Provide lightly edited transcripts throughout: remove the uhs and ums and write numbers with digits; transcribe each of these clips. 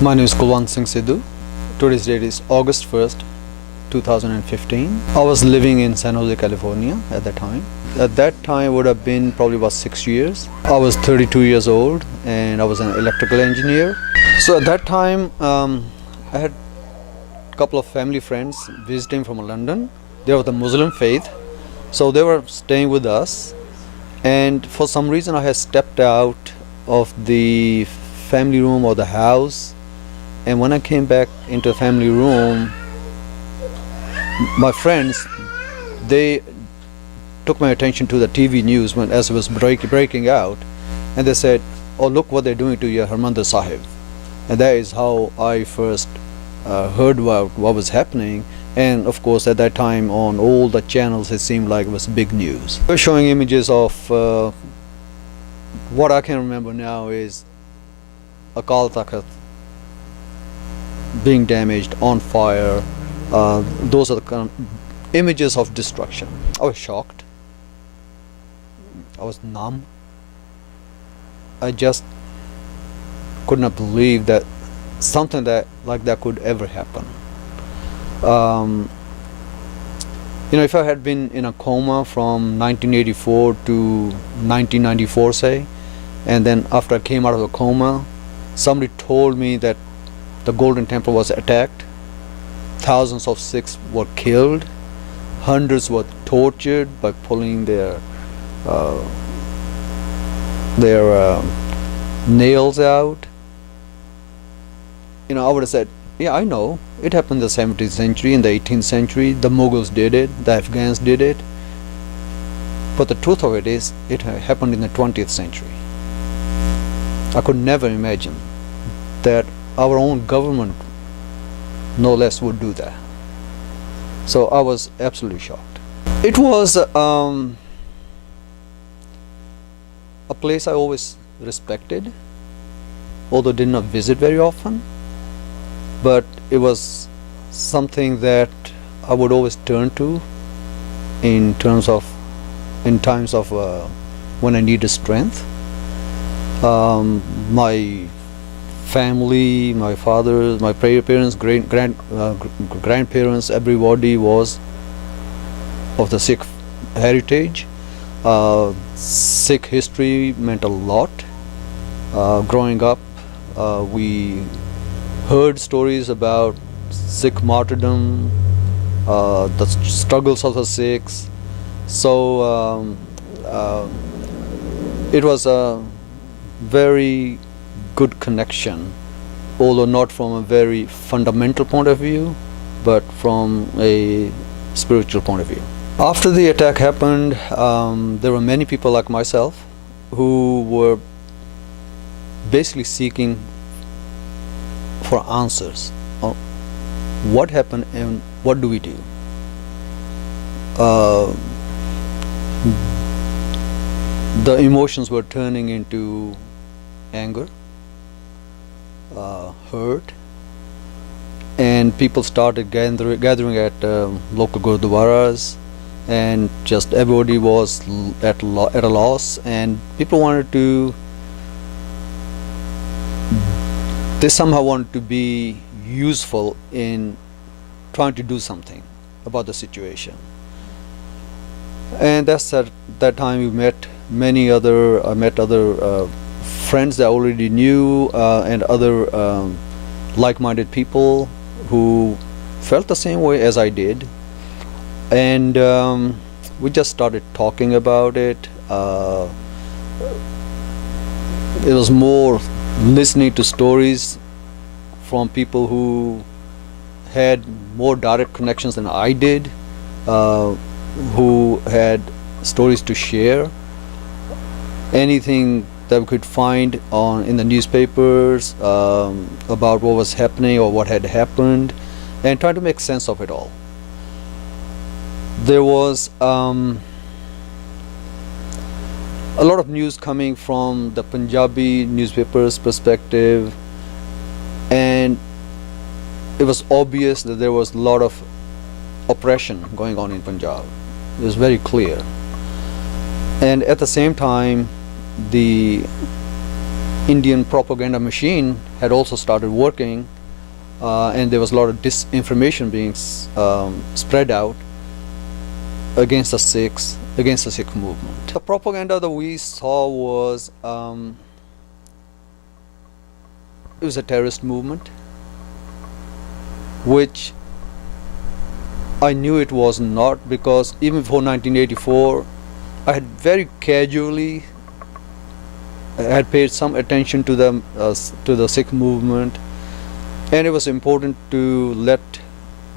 My name is Kulwant Sidhu. Today's date is August 1st, 2015. I was living in San Jose, California at that time. At that time, it would have been probably about 6 years. I was 32 years old and I was an electrical engineer. So at that time, I had a couple of family friends visiting from London. They were the Muslim faith. So they were staying with us. And for some reason, I had stepped out of the family room or the house. And when I came back into the family room, my friends, they took my attention to the TV news as it was breaking out, and they said, "Oh, look what they're doing to your Harmandir Sahib." And that is how I first heard about what was happening. And of course, at that time, on all the channels, it seemed like it was big news. They were showing images of what I can remember now is Akal Takht being damaged, on fire. Those are the kind of images of destruction. I was shocked. I was numb. I just could not believe that something like that could ever happen. If I had been in a coma from 1984 to 1994, say, and then after I came out of the coma, somebody told me that the Golden Temple was attacked, thousands of Sikhs were killed, hundreds were tortured by pulling their nails out. I would have said, yeah, I know. It happened in the 17th century, in the 18th century. The Mughals did it, the Afghans did it. But the truth of it is, it happened in the 20th century. I could never imagine that our own government, no less, would do that. So I was absolutely shocked. It was a place I always respected, although did not visit very often. But it was something that I would always turn to in times of when I needed strength. My family, my father, my parents, grandparents, everybody was of the Sikh heritage. Sikh history meant a lot. Growing up, we heard stories about Sikh martyrdom, the struggles of the Sikhs. So it was a very good connection, although not from a very fundamental point of view, but from a spiritual point of view. After the attack happened, there were many people like myself who were basically seeking for answers on what happened and what do we do. The emotions were turning into anger, hurt, and people started gathering at local gurdwaras, and just everybody was at a loss, and people they somehow wanted to be useful in trying to do something about the situation. And that's at that time I met other friends that I already knew, and other like-minded people who felt the same way as I did, and we just started talking about it. It was more listening to stories from people who had more direct connections than I did, who had stories to share. Anything that we could find in the newspapers about what was happening or what had happened, and trying to make sense of it all. There was a lot of news coming from the Punjabi newspapers' perspective, and it was obvious that there was a lot of oppression going on in Punjab. It was very clear. And at the same time, the Indian propaganda machine had also started working, and there was a lot of disinformation being spread out against the Sikhs, against the Sikh movement. The propaganda that we saw was it was a terrorist movement, which I knew it was not, because even before 1984 I had very casually had paid some attention to the Sikh movement, and it was important to let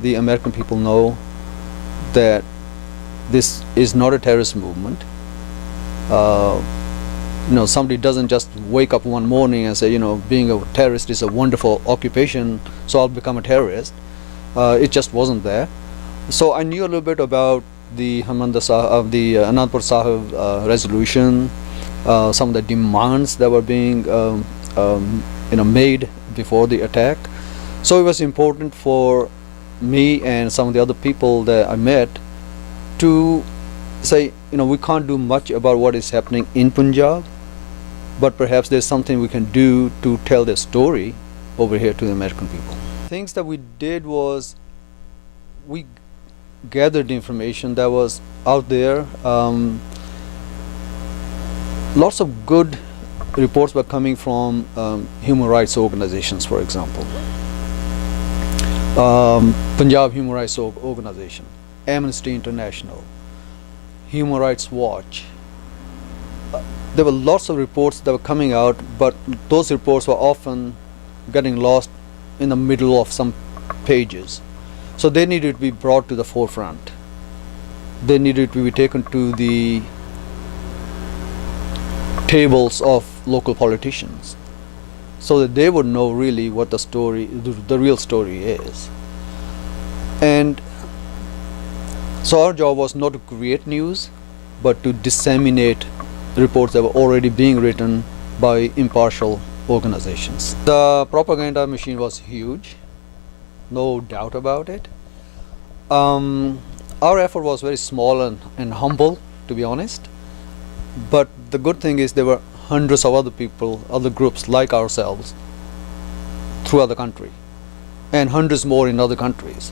the American people know that this is not a terrorist movement. Somebody doesn't just wake up one morning and say, being a terrorist is a wonderful occupation, so I'll become a terrorist. It just wasn't there. So I knew a little bit about the Anandpur Sahib resolution, some of the demands that were being made before the attack. So it was important for me and some of the other people that I met to say, we can't do much about what is happening in Punjab, but perhaps there's something we can do to tell the story over here to the American people. Things that we did was we gathered information that was out there. Lots of good reports were coming from human rights organizations, for example. Punjab Human Rights Organization, Amnesty International, Human Rights Watch. There were lots of reports that were coming out, but those reports were often getting lost in the middle of some pages. So they needed to be brought to the forefront. They needed to be taken to the tables of local politicians, so that they would know really what the real story is. And so our job was not to create news, but to disseminate reports that were already being written by impartial organizations. The propaganda machine was huge, no doubt about it. Our effort was very small and humble, to be honest. But the good thing is there were hundreds of other people, other groups like ourselves throughout the country, and hundreds more in other countries.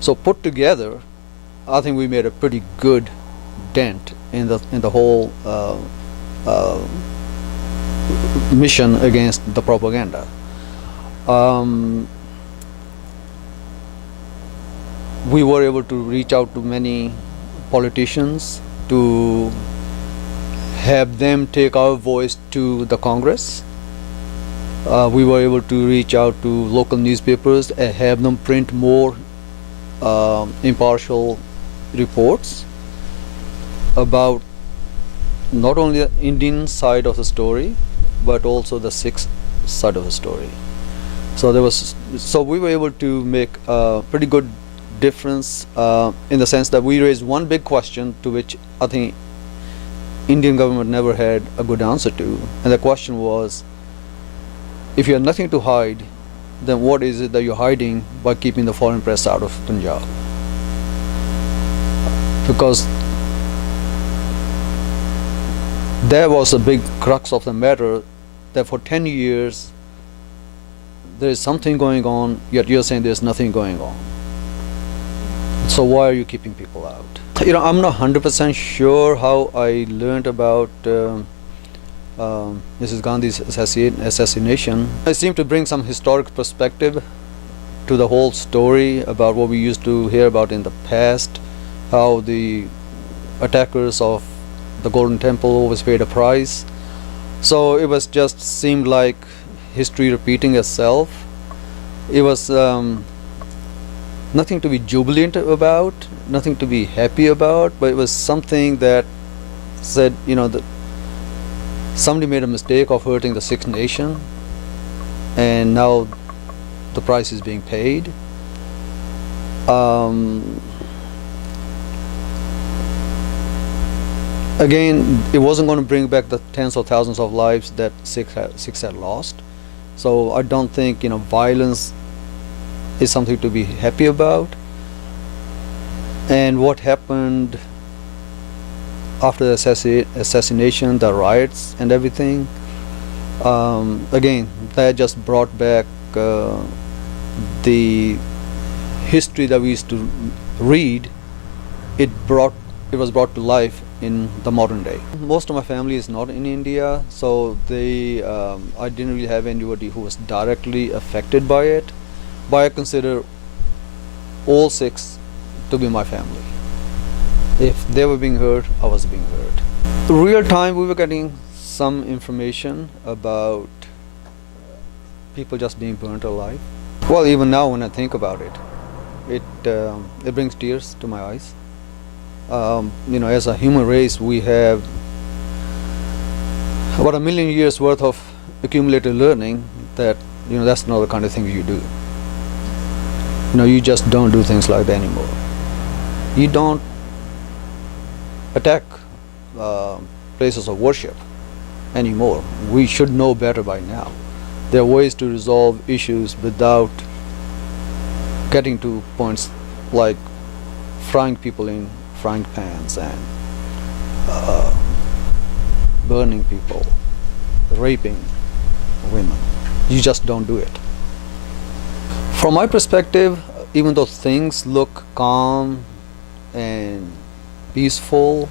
So put together, I think we made a pretty good dent in the whole mission against the propaganda. We were able to reach out to many politicians to have them take our voice to the Congress. We were able to reach out to local newspapers and have them print more impartial reports about not only the Indian side of the story, but also the Sikh side of the story. So we were able to make a pretty good difference in the sense that we raised one big question to which I think Indian government never had a good answer to, and the question was, if you have nothing to hide, then what is it that you're hiding by keeping the foreign press out of Punjab? Because there was a big crux of the matter, that for 10 years there is something going on, yet you're saying there's nothing going on. So why are you keeping people out? I'm not 100% sure how I learned about Mrs. Gandhi's assassination. I seem to bring some historic perspective to the whole story about what we used to hear about in the past, how the attackers of the Golden Temple always paid a price. So it was just seemed like history repeating itself. It was nothing to be jubilant about, nothing to be happy about, but it was something that said, that somebody made a mistake of hurting the Sikh nation, and now the price is being paid. Again, it wasn't going to bring back the tens of thousands of lives that Sikhs had lost. So I don't think violence is something to be happy about. And what happened after the assassination, the riots and everything, Again, that just brought back the history that we used to read. It was brought to life in the modern day. Most of my family is not in India, so I didn't really have anybody who was directly affected by it. But I consider all Sikhs to be my family. If they were being heard, I was being heard. Real time, we were getting some information about people just being burnt alive. Well, even now when I think about it, it brings tears to my eyes. As a human race, we have about 1 million years worth of accumulated learning that, that's not the kind of thing you do. You just don't do things like that anymore. You don't attack places of worship anymore. We should know better by now. There are ways to resolve issues without getting to points like frying people in frying pans and burning people, raping women. You just don't do it. From my perspective, even though things look calm and peaceful,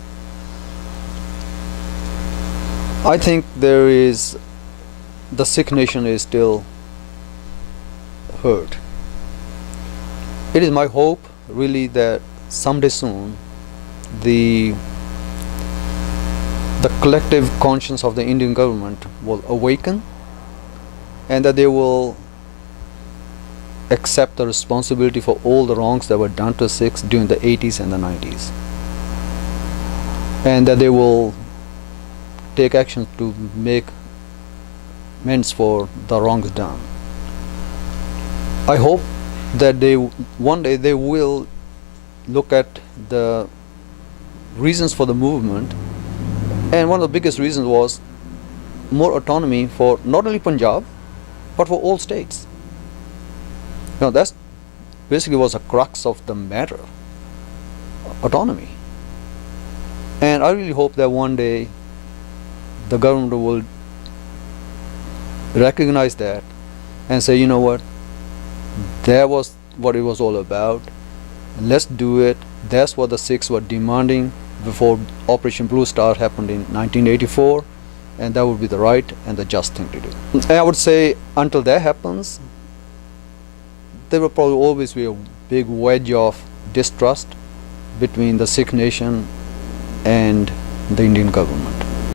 I think the Sikh nation is still hurt. It is my hope really that someday soon the collective conscience of the Indian government will awaken and that they will accept the responsibility for all the wrongs that were done to Sikhs during the 80s and the 90s, and that they will take action to make amends for the wrongs done. I hope that one day they will look at the reasons for the movement, and one of the biggest reasons was more autonomy for not only Punjab but for all states. That's basically was the crux of the matter, autonomy. And I really hope that one day the government will recognize that and say, what, that was what it was all about. Let's do it. That's what the Sikhs were demanding before Operation Blue Star happened in 1984, and that would be the right and the just thing to do. And I would say until that happens, there will probably always be a big wedge of distrust between the Sikh nation and the Indian government.